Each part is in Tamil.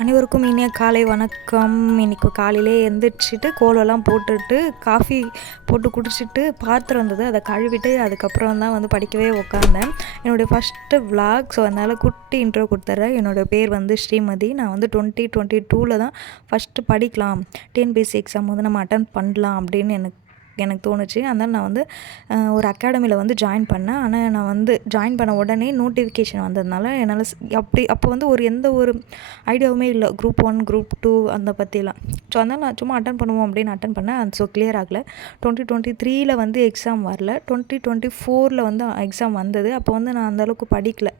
அனைவருக்கும் இனிய காலை வணக்கம். இன்றைக்கி காலையிலே எழுந்திரிச்சிட்டு கோலம்லாம் போட்டுட்டு காஃபி போட்டு குடிச்சிட்டு பாத்திரம் இருந்தது, அதை கழுவிட்டு அதுக்கப்புறம் தான் வந்து படிக்கவே உட்காந்தேன். என்னுடைய ஃபஸ்ட்டு விளாக். ஸோ அதனால் குட்டி இன்ட்ரோ கொடுத்துட்றேன். என்னோடய பேர் வந்து ஸ்ரீமதி. நான் வந்து 2022 தான் ஃபஸ்ட்டு படிக்கலாம், டிஎன்பிஎஸ்சி எக்ஸாம் வந்து நம்ம அட்டன் பண்ணலாம் அப்படின்னு எனக்கு தோணுச்சு. அதனால் நான் வந்து ஒரு அகாடமியில் வந்து ஜாயின் பண்ணேன். ஆனால் நான் வந்து ஜாயின் பண்ண உடனே நோட்டிஃபிகேஷன் வந்ததுனால என்னால் அப்போ வந்து எந்த ஒரு ஐடியாவுமே இல்லை, குரூப் 1 குரூப் 2 அந்த பற்றிலாம். ஸோ அதனால் நான் சும்மா அட்டன் பண்ணுவோம் அப்படின்னு அட்டன் பண்ணேன். ஸோ கிளியர் ஆகலை. 2023 வந்து எக்ஸாம் வரல, 2024 வந்து எக்ஸாம் வந்தது. அப்போ வந்து நான் அந்தளவுக்கு படிக்கலை,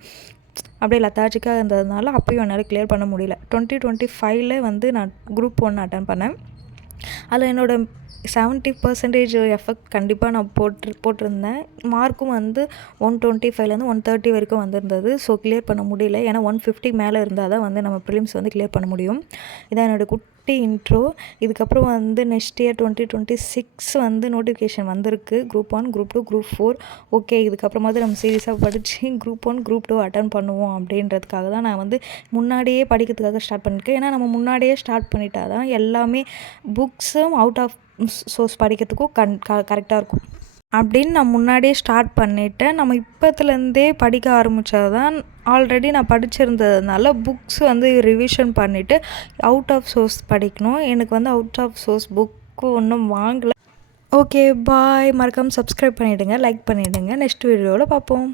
அப்படியே லத்தாஜிக்காக இருந்ததுனால அப்போயும் என்னால் கிளியர் பண்ண முடியல. 2025 வந்து நான் குரூப் 1 அட்டன் பண்ணேன். அதில் என்னோடய 70% எஃபெக்ட் கண்டிப்பாக நான் போட்டிருந்தேன். மார்க்கும் வந்து 125லேருந்து 130 வரைக்கும் வந்திருந்தது. ஸோ கிளியர் பண்ண முடியல, ஏன்னா 150 மேலே இருந்தால் தான் வந்து நம்ம ப்ரிலிம்ஸ் வந்து கிளியர் பண்ண முடியும். இதான் என்னோடய குட்டி இன்ட்ரோ. இதுக்கப்புறம் வந்து நெக்ஸ்ட் இயர் 2026 வந்து நோட்டிஃபிகேஷன் வந்திருக்கு, குரூப் 1 குரூப் 2 குரூப் 4. ஓகே, இதுக்கப்புறமாவது நம்ம சீரியஸாக படித்து குரூப் 1 குரூப் 2 அட்டன் பண்ணுவோம் அப்படின்றதுக்காக தான் நான் வந்து முன்னாடியே படிக்கிறதுக்காக ஸ்டார்ட் பண்ணியிருக்கேன். ஏன்னா நம்ம முன்னாடியே ஸ்டார்ட் பண்ணிட்டா தான் எல்லாமே புக்ஸும் அவுட் ஆஃப் சோர்ஸ் படிக்கிறதுக்கும் கரெக்டாக இருக்கும் அப்படின்னு நான் முன்னாடியே ஸ்டார்ட் பண்ணிவிட்டேன். நம்ம இப்போத்துலேருந்தே படிக்க ஆரம்பித்தா தான், ஆல்ரெடி நான் படிச்சிருந்ததுனால புக்ஸ் வந்து ரிவிஷன் பண்ணிவிட்டு அவுட் ஆஃப் சோர்ஸ் படிக்கணும். எனக்கு வந்து அவுட் ஆஃப் சோர்ஸ் புக்கு ஒன்றும் வாங்கலை. ஓகே, பாய். மறக்காமல் சப்ஸ்கிரைப் பண்ணிவிடுங்க, லைக் பண்ணிவிடுங்க. நெக்ஸ்ட் வீடியோவில் பார்ப்போம்.